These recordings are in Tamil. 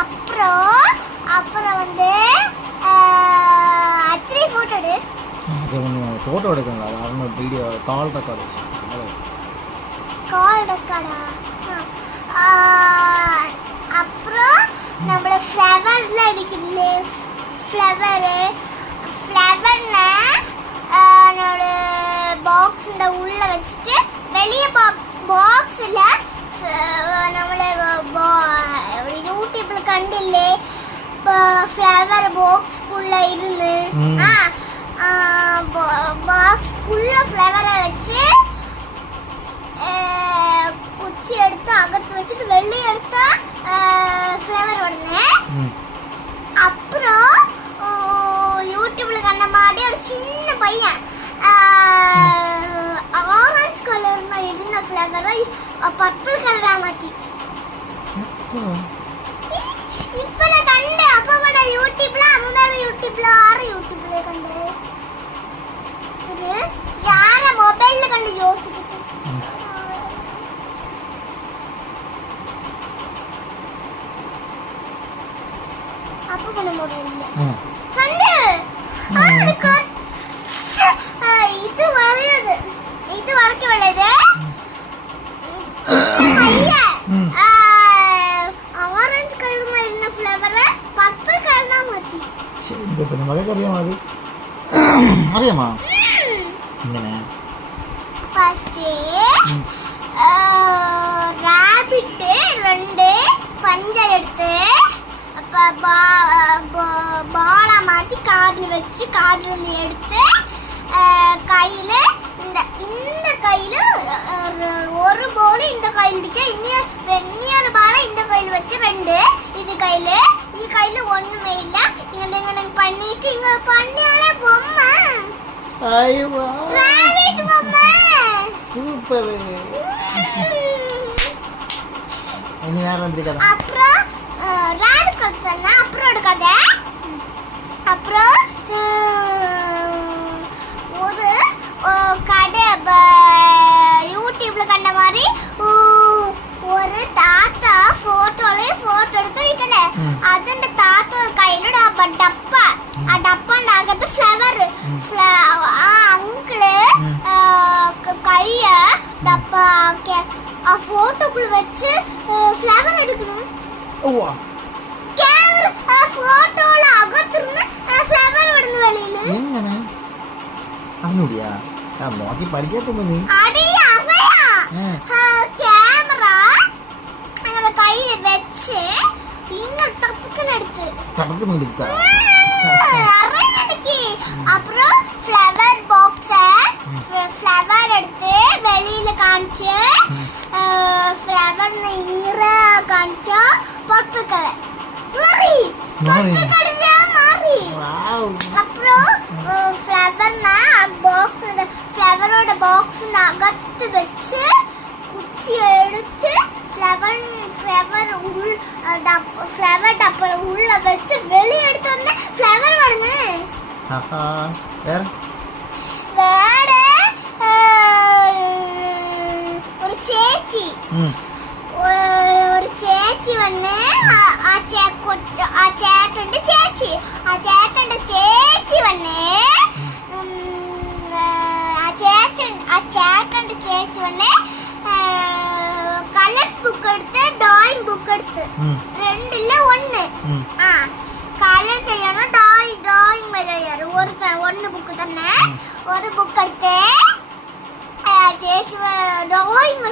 அப்புறம் அப்புறம் வந்து அச்சரி போட்டோ எடு. ஃபோட்டோ எடுக்கணுங்களா? அவங்க வீடியோ கால் ரெக்கார்ட் வச்சு கால் ரெக்கார்டா? அப்புறம் நம்மள ஃப்ளவர்ல இருக்குல்ல, ஃப்ளவர்னா என்னோட பாக்ஸ்ல உள்ள வச்சுட்டு வெளியே பாக்ஸ்ல நம்மள யூடியூப்ல கண்டில்லே ஃப்ளவர் பாக்ஸ்க்குள்ள இருந்து பாக்ஸ்க்குள்ள ஃப்ளவரை வச்சு குச்சி எடுத்து அகத்து வச்சுட்டு வெளியே எடுத்தா ஃப்ளவர் உடனே. அப்புறம் யூடியூப்ல கண்ட மாதிரி ஒரு சின்ன பையன் ஆரஞ்சு கலர் இருந்த ஃப்ளவரை பர்பிள் கலரா மாத்தி இப்ப நான் கண்டு. அப்ப நான் யூடியூப்ல அம்மாவோட யூடியூப்ல யூடியூப்ல கண்டு. இது யார மொபைல்ல கண்டு யோசிக்கிட்டு அப்ப பண்ண முடியல கண்டு. இது வரையுது, இது வரைக்கும் விளையுது ஆரஞ்சு கலர் இருந்த ஃப்ளவரை பர்பிள் கலர் தான் மாத்தி. சரி, இப்போ நம்ம அறியாமா? அது அறியாமா? ஃபர்ஸ்ட் ராபிட் 2 பஞ்சை எடுத்து பாலா மாத்தி காதுல வச்சு காதுல எடுத்து கையில இந்த கையில ஒரு பால் இந்த கையில இருக்க, இன்னொரு பாலை இந்த கையில வச்சு 2 இது கையில ஒண்ணுமே இல்ல. இங்க பண்ணிட்டு இங்க பண்ணியாலே பொம்மை. ஐயோ ராபிட் பொம்மை சூப்பர். என்ன நேரம் வந்திருக்கா? அப்புறம் ராபிட் கத்தனா அப்புறம் எடுக்காத. அப்புறம் ஒரு கடை யூடியூப்ல கண்ட மாதிரி ஒரு தாத்தா போட்டோ எடுத்து வைக்கல. அது அந்த தாத்தா கையில டப்பா டப்பாண்ட அகத்து ஃப்ளவர் அங்கிள் கைய டப்பா போட்டோக்குள்ள வச்சு ஃப்ளவர் எடுக்கணும். கேமரா போட்டோல அகத்துன்னு ஃப்ளவர் விடுது வெளியில. என்னங்க அவனுடைய நோக்கி படிக்காத மணி அடிய அவையா கேமரா அந்த கையில வச்சு இங்க தப்புக்குன்னு எடுத்து அப்புறம் ஃப்ளவர் ஃப்ளவர் எடுத்து வெளியில காமிச்சு ஃப்ளவர்னு இங்கிற காமிச்சா பர்பிள் கலர் மாறி. அப்புறம் ஃப்ளவர்னா பாக்ஸ் ஃப்ளவரோட பாக்ஸ் அகத்து வச்சு குச்சி எடுத்து ஃப்ளவர் டப்பா உள்ள வச்சு வெளியே எடுத்து வந்து ஃப்ளவர் வருது. வேற ஒரு சேச்சி வந்து ചേട്ടന്റെ ചേച്ചി വന്ന് ചേട്ടന്റെ ചേച്ചി വന്ന് കളേഴ്സ് ബുക്ക് എടുത്ത് ഡ്രോയിങ് ബുക്ക് എടുത്ത് 2ല് 1 കളർ ചെയ്യണം ഡ്രോയിങ് വരെയാണ് ഒന്ന് ബുക്ക് തന്നെ ഒരു ബുക്ക് എടുത്ത് ചേച്ചി ഡ്രോയിങ്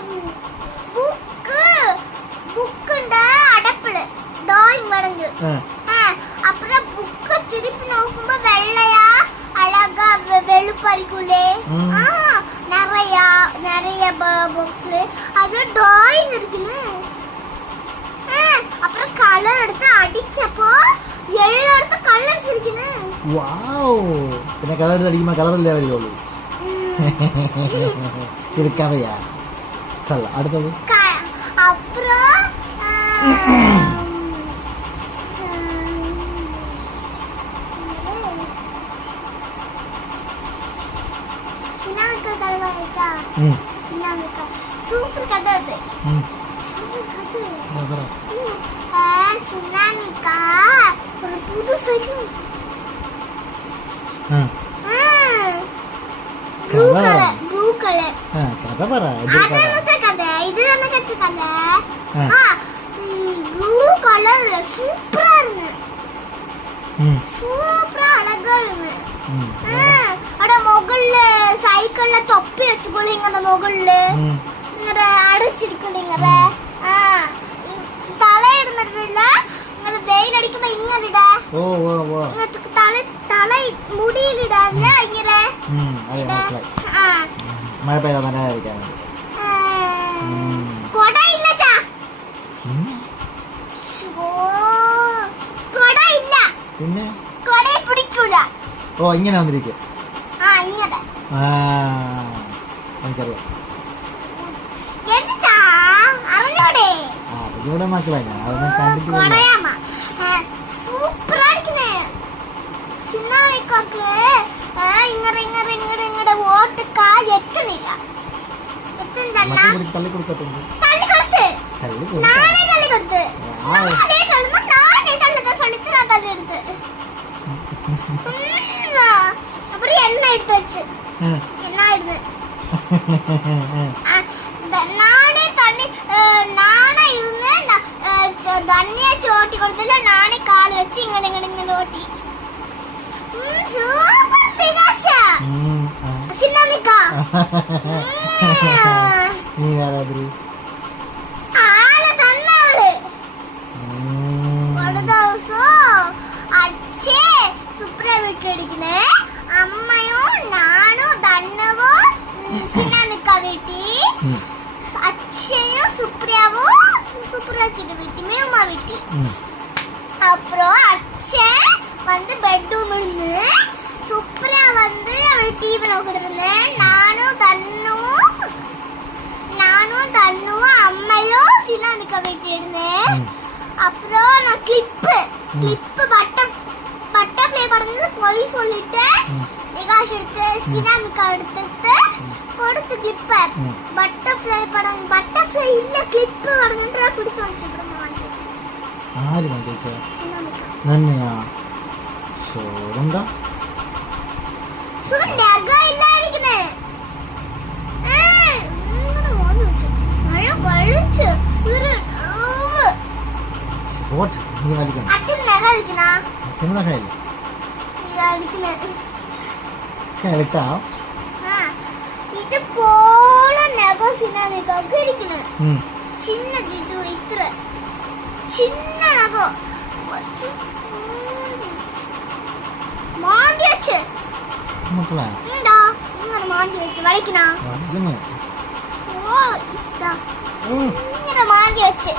ബുക്കുണ്ട് അടപ്പില് ഡ്രോയിങ് വരഞ്ഞു. அப்புறம் புக்க திருப்பி நோக்கும்போ வெள்ளையா அழகா வெளுப்பறிக்குள்ளே நிறைய பாக்ஸ் அதுல டிராயிங் இருக்குன்னு. அப்புறம் கலர் எடுத்து அடிச்சப்போ எல்லா கலர்ஸ் இருக்குன்னு. வாவ், என்ன கலர் அடிக்குமா? கலர் இல்ல வரையோளு இது கதையா? கல்ல அடுத்தது. அப்புறம் சூப்பர் கதை அது. சூப்பர் கதை. சின்னாமிக்கா ஒரு புது சைக்கிள் ப்ளூ கலர் கதை பாரு அதான கதை இதுதான கதை ப்ளூ கலர்ல சூப்பரா இருக்கு சூப்பரா அழகா இருக்கு அட மொகல்ல சைக்கிள்ல தொப்பி வச்சுக்கோங்க அந்த மொகல்ல இங்க அடிச்சிருக்கீங்க தலை இருந்ததுல இங்க வெயில் அடிக்குமா இங்க நிடா ஓ ஓ ஓ தலை தலை முடியிலடல இங்க அது மனசிலாய் மழை பெய்த மாதிரி இருக்காங்க கொடை இல்லச்சா கொடை இல்ல പിന്നെ கொடை பிடிக்கூல ഓ ഇങ്ങനെ വന്നിരിക്കും ഇങ്ങനെ എനിക്കറിയാം എന്താ അറിഞ്ഞൂടെ ഇവിടെ മക്കളെ അതൊന്നും കണ്ടിട്ടില്ല കൊടയാമ സൂപ്പർ ആയിരിക്കണേ സിനായിക്കൊക്കെ ഇങ്ങടെ ഓട്ട് കാൽ എത്തണില്ല തള്ളി കൊടുക്കത്തുണ്ട് നാളെ തള്ളി കൊടുത്ത് നാളെ തള്ളത சொல்லிட்டு நான் தள்ளி எடுத்து அப்புறம் என்ன எடுத்து வச்சு என்ன ஆயிடுது நானே தண்ணி நானே இருந்தேன் தண்ணியை சோட்டி கொடுத்துல நானே கால் வச்சு இங்க ஓட்டி சூப்பர் திகாஷா சின்னாமிக்கா நீ யாராவது ஆள தன்னாளு ஒரு ദിവസം അച്ഛേ സുപ്രിയ വീട്ടിലിരിക്കണേ അമ്മയും നാനും ധണ്ണവും സിനാമിക്ക വീട്ടി അച്ഛനും സുപ്രിയാച്ചിന്റെ വീട്ടി മേമ്മ വീട്ടി அப்புறம் அച്ഛன் வந்து பெட்ரூம் இருந்து சுப்ரியா வந்து அவள் டிவி நோக்கிட்டு இருந்தேன் நானும் தண்ணுவும் அம்மையும் சினாமிக்கா வீட்டி இருந்தேன் அப்புறம் நான் கிளிப்பு பட்டர்ஃப்ளை படத்துல போய் சொல்லிட்டு நிகாஷ் எடுத்து சினாமிக்கா எடுத்துட்டு கொடுத்து கிளிப்ப பட்டர்ஃப்ளை இல்ல கிளிப்பு வரணுன்ற பிடிச்சு வச்சுக்கிறோம் வாங்கிச்சு ആര് വാങ്ങിച്ചോ சினாமிக்கா നന്നെയാ ചോറുണ്ടാ സുഗന്ധ ഇല്ലായിരിക്കണേ മഴ പഴിച്ചു സ്പോട്ട് നീ വലിക്കണം അച്ഛൻ നഗ ഇരിക്കണ അച്ഛനുള്ള കയ്യില്ല ഇതാ ഇരിക്കണേ കേട്ടാ ഇത് പോലെ നഗ സിനാമിക്കൊക്കെ ഇരിക്കണേ ചിന്നത് ഇത് ഇത്ര ചിന്ന നഗ മാന്തി വെച്ച് മക്കളെ എന്താ ഇങ്ങനെ മാന്തി വെച്ച് വളിക്കണ വലിക്കുന്നു ഓ ഇതാ ഇങ്ങനെ മാന്തി വെച്ച്